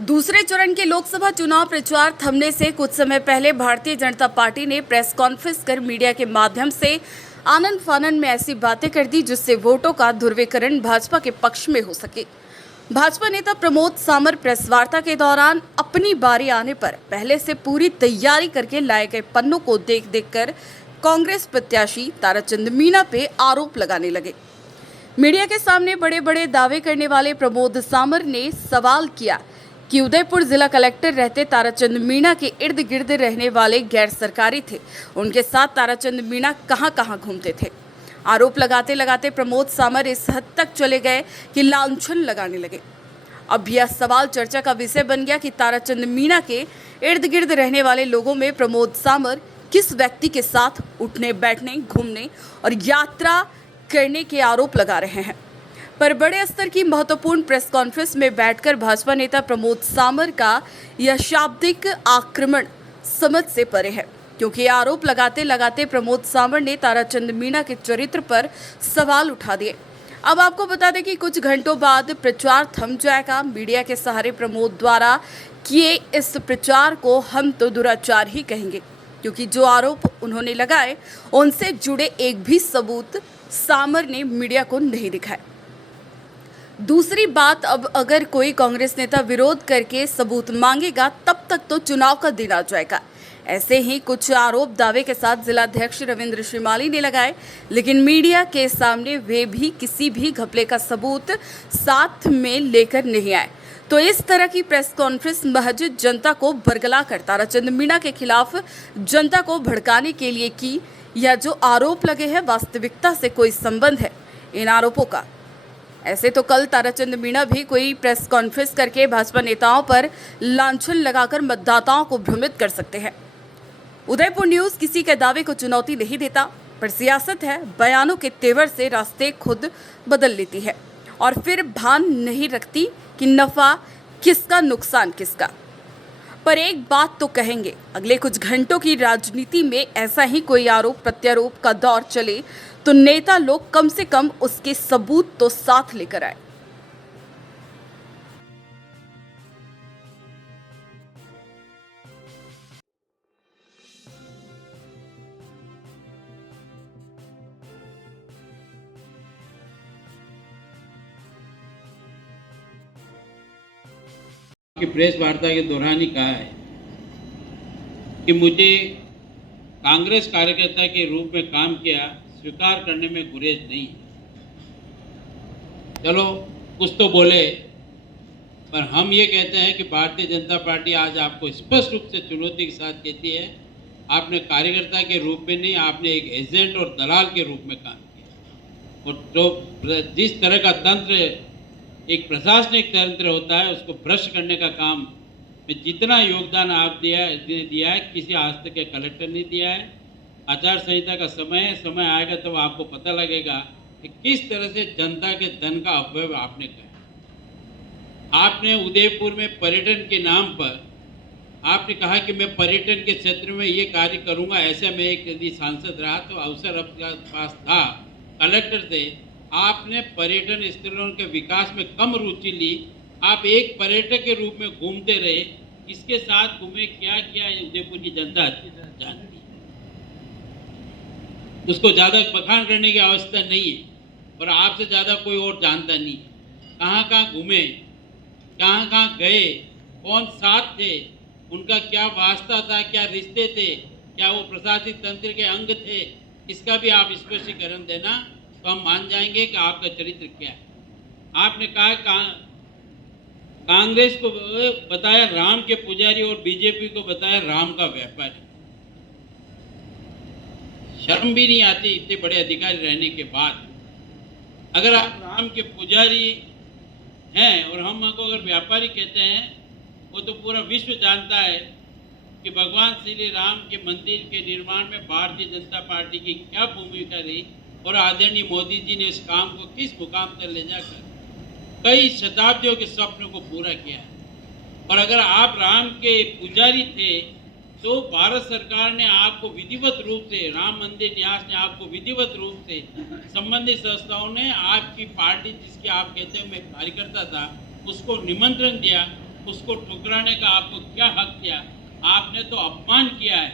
दूसरे चरण के लोकसभा चुनाव प्रचार थमने से कुछ समय पहले भारतीय जनता पार्टी ने प्रेस कॉन्फ्रेंस कर मीडिया के माध्यम से आनन फानन में ऐसी बातें कर दी जिससे वोटों का ध्रुवीकरण भाजपा के पक्ष में हो सके। भाजपा नेता प्रमोद सामर प्रेस वार्ता के दौरान अपनी बारी आने पर पहले से पूरी तैयारी करके लाए गए पन्नों को देख कर कांग्रेस प्रत्याशी ताराचंद मीणा पे आरोप लगाने लगे। मीडिया के सामने बड़े बड़े दावे करने वाले प्रमोद सामर ने सवाल किया कि उदयपुर जिला कलेक्टर रहते ताराचंद मीणा के इर्द गिर्द रहने वाले गैर सरकारी थे, उनके साथ ताराचंद मीणा कहां घूमते थे। आरोप लगाते लगाते प्रमोद सामर इस हद तक चले गए कि लांछन लगाने लगे। अब यह सवाल चर्चा का विषय बन गया कि ताराचंद मीणा के इर्द गिर्द रहने वाले लोगों में प्रमोद सामर किस व्यक्ति के साथ उठने बैठने घूमने और यात्रा करने के आरोप लगा रहे हैं। पर बड़े स्तर की महत्वपूर्ण प्रेस कॉन्फ्रेंस में बैठकर भाजपा नेता प्रमोद सामर का यह शाब्दिक आक्रमण समझ से परे है, क्योंकि आरोप लगाते लगाते प्रमोद सामर ने ताराचंद मीणा के चरित्र पर सवाल उठा दिए। अब आपको बता दें कि कुछ घंटों बाद प्रचार थम जाएगा। मीडिया के सहारे प्रमोद द्वारा किए इस प्रचार को हम तो दुराचार ही कहेंगे, क्योंकि जो आरोप उन्होंने लगाए उनसे जुड़े एक भी सबूत सामर ने मीडिया को नहीं दिखाए। दूसरी बात, अब अगर कोई कांग्रेस नेता विरोध करके सबूत मांगेगा तब तक तो चुनाव का दिन आ जाएगा। ऐसे ही कुछ आरोप दावे के साथ जिलाध्यक्ष रविंद्र श्रीमाली ने लगाए, लेकिन मीडिया के सामने वे भी किसी भी घपले का सबूत साथ में लेकर नहीं आए। तो इस तरह की प्रेस कॉन्फ्रेंस महज जनता को बरगला कर ताराचंद मीणा के खिलाफ जनता को भड़काने के लिए की। यह जो आरोप लगे हैं वास्तविकता से कोई संबंध है इन आरोपों का। ऐसे तो कल ताराचंद मीणा भी कोई प्रेस कॉन्फ्रेंस करके भाजपा नेताओं पर लांछन लगाकर मतदाताओं को भ्रमित कर सकते हैं। उदयपुर न्यूज किसी के दावे को चुनौती नहीं देता, पर सियासत है, बयानों के तेवर से रास्ते खुद बदल लेती है और फिर भान नहीं रखती कि नफा किसका नुकसान किसका। पर एक बात तो कहेंगे, अगले कुछ घंटों की राजनीति में ऐसा ही कोई आरोप प्रत्यारोप का दौर चले तो नेता लोग कम से कम उसके सबूत तो साथ लेकर आए। कि प्रेस वार्ता के दौरान ही कहा है कि मुझे कांग्रेस कार्यकर्ता के रूप में काम किया स्वीकार करने में गुरेज नहीं है। चलो कुछ तो बोले, पर हम ये कहते हैं कि भारतीय जनता पार्टी आज आपको स्पष्ट रूप से चुनौती के साथ कहती है, आपने कार्यकर्ता के रूप में नहीं, आपने एक एजेंट और दलाल के रूप में काम किया। और तो जिस तरह का तंत्र एक प्रशासनिक तंत्र होता है उसको भ्रष्ट करने का काम में जितना योगदान आप दिया है किसी आज तक के कलेक्टर ने दिया है। आचार संहिता का समय आएगा तब आपको पता लगेगा कि किस तरह से जनता के धन का अपव्यय आपने किया। आपने उदयपुर में पर्यटन के नाम पर आपने कहा कि मैं पर्यटन के क्षेत्र में ये कार्य करूंगा। ऐसे में एक यदि सांसद रहा तो अवसर आपके पास था कलेक्टर थे, आपने पर्यटन स्थलों के विकास में कम रुचि ली। आप एक पर्यटक के रूप में घूमते रहे, किसके साथ घूमे, क्या किया, उदयपुर की जनता जानती है। उसको ज़्यादा बखान करने की आवश्यकता नहीं है, और आपसे ज़्यादा कोई और जानता नहीं है। कहाँ घूमे, कहाँ गए, कौन साथ थे, उनका क्या वास्ता था, क्या रिश्ते थे, क्या वो प्रशासनिक तंत्र के अंग थे, इसका भी आप स्पष्टीकरण देना तो हम मान जाएंगे कि आपका चरित्र क्या है। आपने कहा कांग्रेस को बताया राम के पुजारी और बीजेपी को बताया राम का व्यापारी। शर्म भी नहीं आती इतने बड़े अधिकारी रहने के बाद। अगर आप राम के पुजारी हैं और हम को अगर व्यापारी कहते हैं, वो तो पूरा विश्व जानता है कि भगवान श्री राम के मंदिर के निर्माण में भारतीय जनता पार्टी की क्या भूमिका रही और आदरणीय मोदी जी ने इस काम को किस मुकाम तक ले जाकर कई शताब्दियों के सपनों को पूरा किया है। और अगर आप राम के पुजारी थे तो भारत सरकार ने आपको विधिवत रूप से, राम मंदिर न्यास ने आपको विधिवत रूप से, संबंधित संस्थाओं ने आपकी पार्टी जिसकी आप कहते हैं मैं कार्यकर्ता था, उसको निमंत्रण दिया उसको ठुकराने का आपको क्या हक किया? आपने तो अपमान किया है,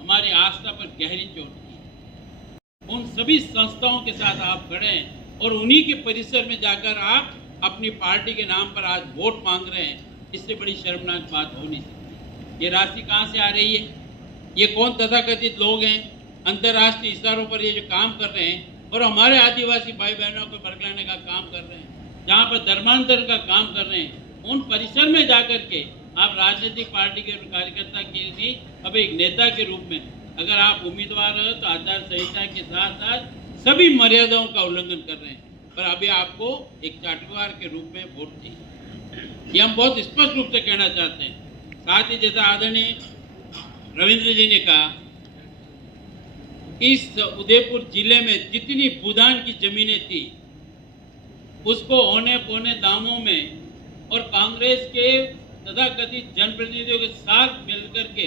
हमारी आस्था पर गहरी चोट की। उन सभी संस्थाओं के साथ आप खड़े हैं और उन्हीं के परिसर में जाकर आप अपनी पार्टी के नाम पर आज वोट मांग रहे हैं। इससे बड़ी शर्मनाक बात हो नहीं सकती। ये राशि कहाँ से आ रही है? ये कौन तथाकथित लोग हैं अंतर्राष्ट्रीय इशारों पर ये जो काम कर रहे हैं और हमारे आदिवासी भाई बहनों को भड़काने का काम कर रहे हैं, जहाँ पर धर्मांतरण का काम कर रहे हैं, उन परिसर में जाकर के आप राजनीतिक पार्टी के कार्यकर्ता के नहीं, अब एक नेता के रूप में अगर आप उम्मीदवार हो तो आचार संहिता के साथ साथ सभी मर्यादाओं का उल्लंघन कर रहे हैं। पर अभी आपको एक चाटुकार के रूप में वोट चाहिए, ये हम बहुत स्पष्ट रूप से कहना चाहते हैं। साथ ही जैसा आदरणीय रविंद्र जी ने कहा, इस उदयपुर जिले में जितनी भूदान की जमीनें थी उसको औने पौने दामों में और कांग्रेस के तथाकथित जनप्रतिनिधियों के साथ मिलकर के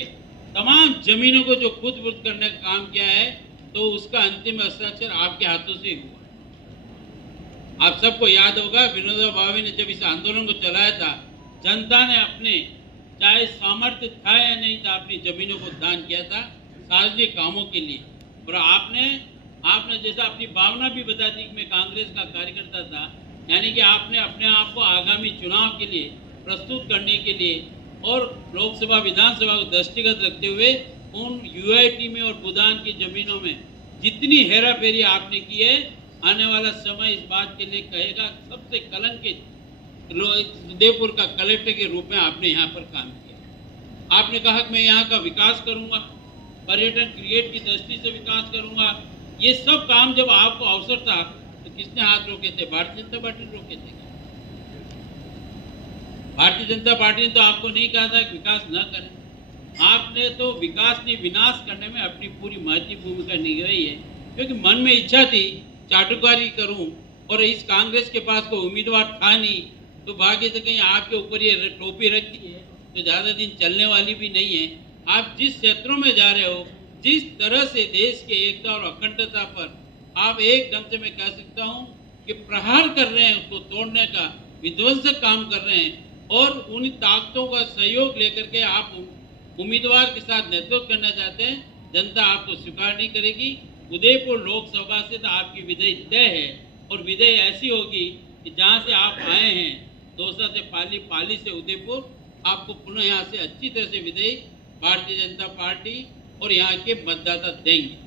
तमाम जमीनों को जो खुद बुर्द करने का काम किया है, तो उसका अंतिम हस्ताक्षर आपके हाथों से हुआ। आप सबको याद होगा, विनोबा भावे ने जब इस आंदोलन को चलाया था, जनता ने अपने चाहे सामर्थ्य था या नहीं था, अपनी जमीनों को दान किया था सार्वजनिक कामों के लिए। और आपने जैसा अपनी भावना भी बता दी कि मैं कांग्रेस का कार्यकर्ता था, यानी कि आपने अपने आप को आगामी चुनाव के लिए प्रस्तुत करने के लिए और लोकसभा विधानसभा को दृष्टिगत रखते हुए उन यूआईटी में और भूदान की जमीनों में जितनी हेरा फेरी आपने की है, आने वाला समय इस बात के लिए कहेगा सबसे कलंकित उदयपुर का कलेक्टर के रूप में आपने यहाँ पर काम किया। आपने कहा कि मैं यहाँ का विकास करूँगा, पर्यटन क्रिएट की दृष्टि से विकास करूँगा। ये सब काम जब आपको अवसर था तो किसने हाथ रोके थे? भारतीय जनता पार्टी ने रोके थे। भारतीय जनता पार्टी ने तो आपको नहीं कहा था कि विकास न करें। आपने तो विकास नहीं विनाश करने में अपनी पूरी महत्वपूर्ण भूमिका निभाई है, क्योंकि मन में इच्छा थी चाटुकारी करूं और इस कांग्रेस के पास कोई उम्मीदवार था नहीं, तो भाग्य से कहीं आपके ऊपर ये टोपी रख दी है तो ज़्यादा दिन चलने वाली भी नहीं है। आप जिस क्षेत्रों में जा रहे हो, जिस तरह से देश के एकता और अखंडता पर आप एक ढंग से मैं कह सकता हूँ कि प्रहार कर रहे हैं, उसको तोड़ने का विध्वंसक काम कर रहे हैं, और उन ताकतों का सहयोग लेकर के आप उम्मीदवार के साथ नेतृत्व करना चाहते हैं, जनता आपको स्वीकार नहीं करेगी। उदयपुर लोकसभा से तो आपकी विजय तय है, और विजय ऐसी होगी कि जहाँ से आप आए हैं दौसा से पाली, पाली से उदयपुर, आपको पुनः यहाँ से अच्छी तरह से विजय भारतीय जनता पार्टी और यहाँ के मतदाता देंगे।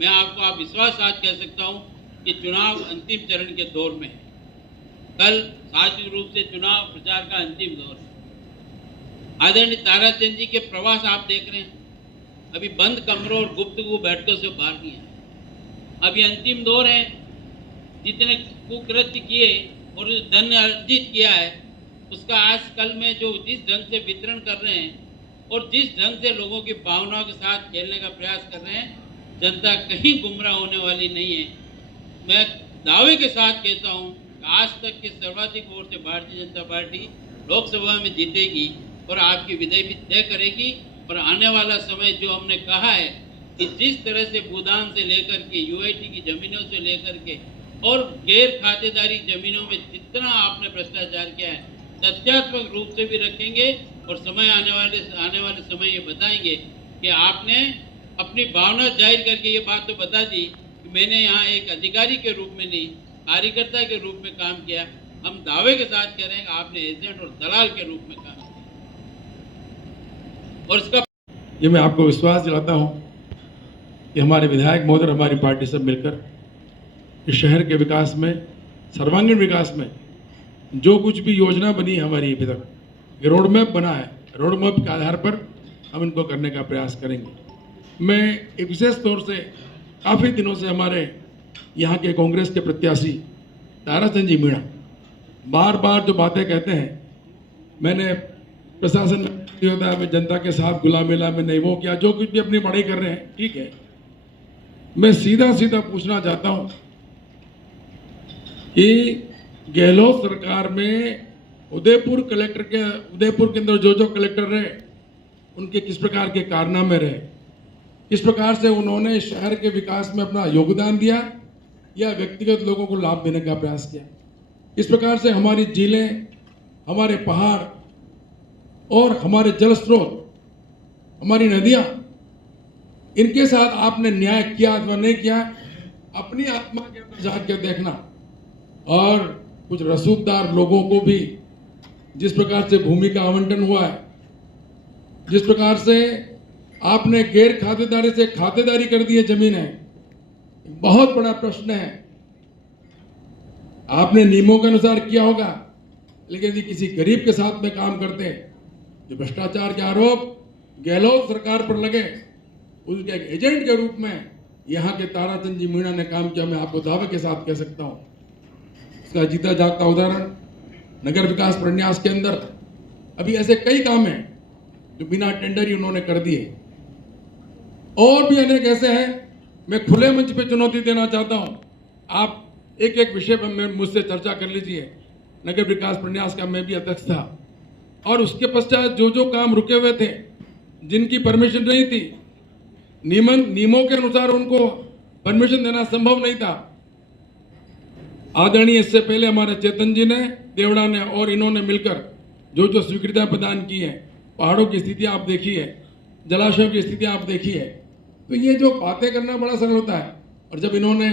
मैं आपको आप विश्वास साथ कह सकता हूँ कि चुनाव अंतिम चरण के दौर में है। कल सार्वजनिक रूप से चुनाव प्रचार का अंतिम दौर है। आदरणीय ताराचंद जी के प्रवास आप देख रहे हैं, अभी बंद कमरों और गुप्तगू बैठकों से बाहर नहीं है। अभी अंतिम दौर है। जितने कुकृत्य किए और जो धन अर्जित किया है उसका आज कल में जो जिस ढंग से वितरण कर रहे हैं और जिस ढंग से लोगों की भावनाओं के साथ खेलने का प्रयास कर रहे हैं, जनता कहीं गुमराह होने वाली नहीं है। मैं दावे के साथ कहता हूँ आज तक के सर्वाधिक वोट से भारतीय जनता पार्टी लोकसभा में जीतेगी और आपकी विजय भी तय करेगी। और आने वाला समय जो हमने कहा है कि जिस तरह से भूदान से लेकर के यूआईटी की जमीनों से लेकर के और गैर खातेदारी जमीनों में जितना आपने भ्रष्टाचार किया है, तथ्यात्मक रूप से भी रखेंगे और समय आने वाले समय ये बताएंगे कि आपने अपनी भावना जाहिर करके ये बात तो बता दी कि मैंने यहाँ एक अधिकारी के रूप में नहीं, कार्यकर्ता के रूप में काम किया। हम दावे के साथ कह रहे हैं कि आपने एजेंट और दलाल के रूप में काम किया। और इसका ये मैं आपको विश्वास दिलाता हूँ कि हमारे विधायक महोदय, हमारी पार्टी सब मिलकर इस शहर के विकास में, सर्वांगीण विकास में जो कुछ भी योजना बनी है हमारी अभी तक, ये रोड मैप बना है, रोड मैप के आधार पर हम इनको करने का प्रयास करेंगे। मैं एक विशेष तौर से काफ़ी दिनों से हमारे यहाँ के कांग्रेस के प्रत्याशी ताराचंद जी मीणा बार बार जो बातें कहते हैं, मैंने प्रशासन में होता है, मैं जनता के साथ गुला मेला में नहीं, वो क्या जो कुछ भी अपनी पढ़ाई कर रहे हैं ठीक है। मैं सीधा सीधा पूछना चाहता हूँ कि गहलोत सरकार में उदयपुर के अंदर जो कलेक्टर रहे उनके किस प्रकार के कारनामे रहे, किस प्रकार से उन्होंने शहर के विकास में अपना योगदान दिया या व्यक्तिगत लोगों को लाभ देने का प्रयास किया। इस प्रकार से हमारी झीलें, हमारे पहाड़, और हमारे जल स्रोत, हमारी नदियां, इनके साथ आपने न्याय किया अथवा नहीं किया, अपनी आत्मा के अंदर जाकर देखना। और कुछ रसूखदार लोगों को भी जिस प्रकार से भूमि का आवंटन हुआ है, जिस प्रकार से आपने गैर खातेदारी से खातेदारी कर दी है जमीन है, बहुत बड़ा प्रश्न है। आपने नियमों के अनुसार किया होगा, लेकिन यदि किसी गरीब के साथ में काम करते हैं, जो भ्रष्टाचार के आरोप गहलोत सरकार पर लगे, उसके एक एजेंट के रूप में यहाँ के ताराचंद जी मीणा ने काम किया, मैं आपको दावे के साथ कह सकता हूँ। इसका जीता जागता उदाहरण नगर विकास प्रन्यास के अंदर अभी ऐसे कई काम हैं जो बिना टेंडर ही उन्होंने कर दिए, और भी अनेक ऐसे हैं। मैं खुले मंच पे चुनौती देना चाहता हूँ, आप एक एक विषय पर मुझसे चर्चा कर लीजिए। नगर विकास प्रन्यास का मैं भी अध्यक्ष था, और उसके पश्चात जो जो काम रुके हुए थे, जिनकी परमिशन नहीं थी, नियमों के अनुसार उनको परमिशन देना संभव नहीं था, आदरणीय इससे पहले हमारे चेतन जी ने, देवड़ा ने और इन्होंने मिलकर जो जो स्वीकृतियां प्रदान की है, पहाड़ों की स्थिति आप देखिए, जलाशयों की स्थिति आप देखिए, तो ये जो बातें करना बड़ा सरल होता है। और जब इन्होंने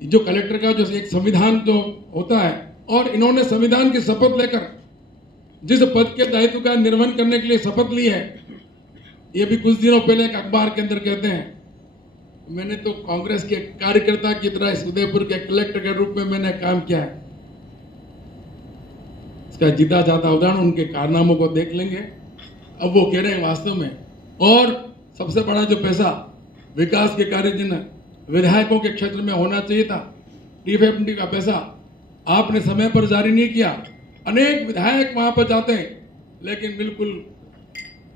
जो कलेक्टर का जो एक संविधान जो होता है, और इन्होंने संविधान की शपथ लेकर जिस पद के दायित्व का निर्वहन करने के लिए शपथ ली है, ये भी कुछ दिनों पहले एक अखबार के अंदर कहते हैं, मैंने तो कांग्रेस के कार्यकर्ता की तरह इस उदयपुर के कलेक्टर के रूप में मैंने काम किया है। इसका जीता जाता उदाहरण उनके कारनामों को देख लेंगे। अब वो कह रहे हैं वास्तव में, और सबसे बड़ा जो पैसा विकास के कार्य जिन विधायकों के क्षेत्र में होना चाहिए था, डी का पैसा आपने समय पर जारी नहीं किया। अनेक विधायक वहां पर जाते हैं, लेकिन बिल्कुल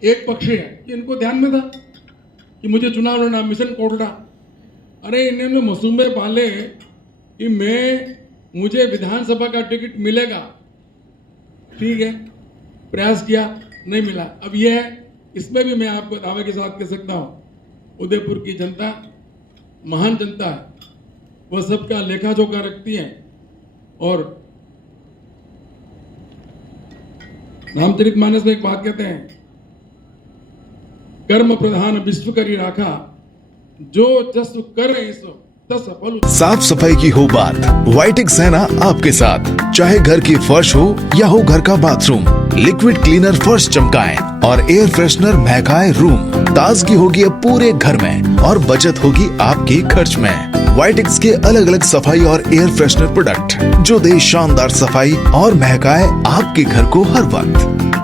एक पक्षी है कि इनको ध्यान में था कि मुझे चुनाव लड़ना, मिशन कोटड़ा। अरे इन्होंने मसूबे पाले कि मुझे विधानसभा का टिकट मिलेगा, ठीक है, प्रयास किया, नहीं मिला। अब यह है, इसमें भी मैं आपको दावे के साथ कह सकता हूँ, उदयपुर की जनता महान जनता है, वह सबका लेखा जोखा रखती है। और रामचरितमानस में एक बात कहते हैं, कर्म प्रधान विश्व करी राखा, जो जस करे सो तस फल। साफ सफाई की हो बात, वाइटेक्स है ना आपके साथ। चाहे घर की फर्श हो या हो घर का बाथरूम, लिक्विड क्लीनर फर्श चमकाएं और एयर फ्रेशनर महकाए रूम। ताजगी होगी अब पूरे घर में और बचत होगी आपके खर्च में। वाइटेक्स के अलग अलग सफाई और एयर फ्रेशनर प्रोडक्ट जो दे शानदार सफाई और महकाए आपके घर को हर वक्त।